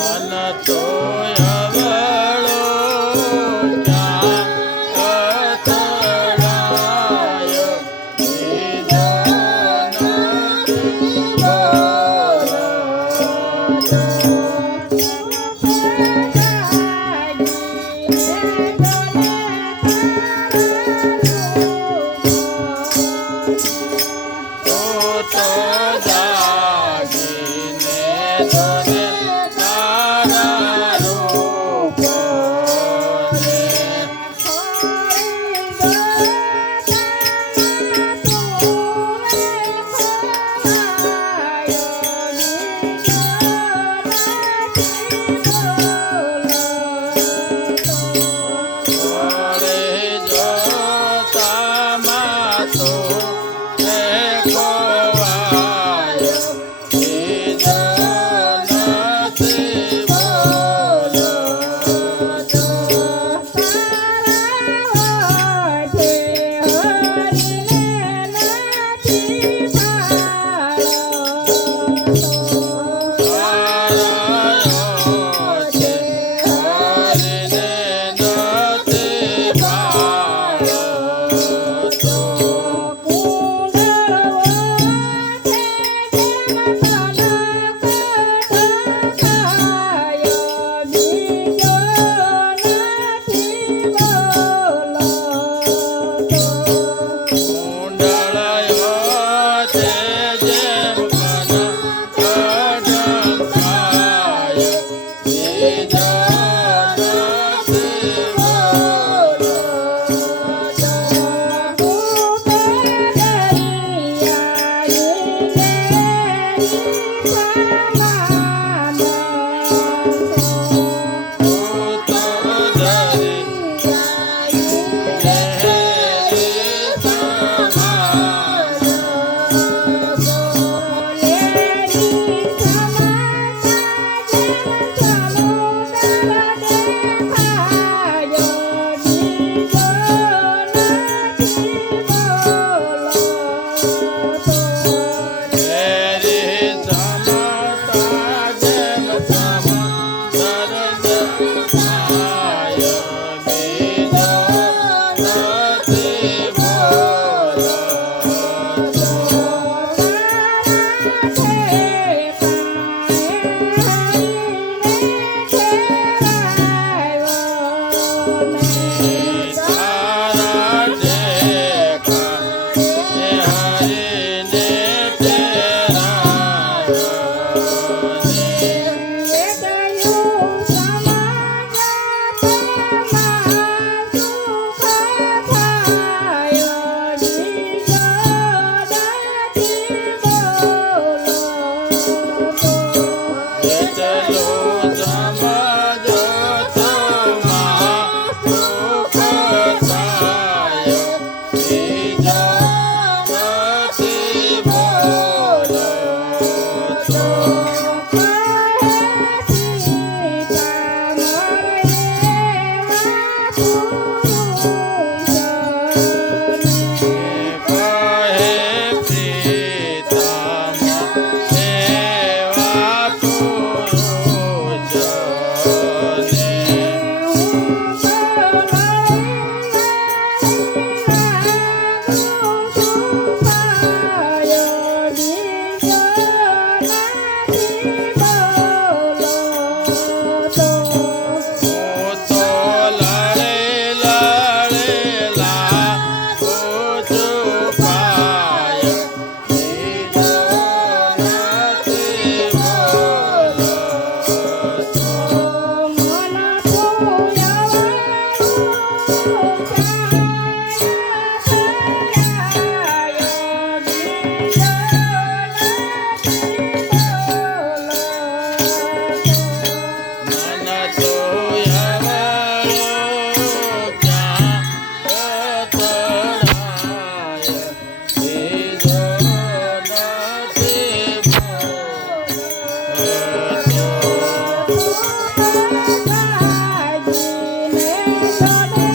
Anatoya Thank. Lord.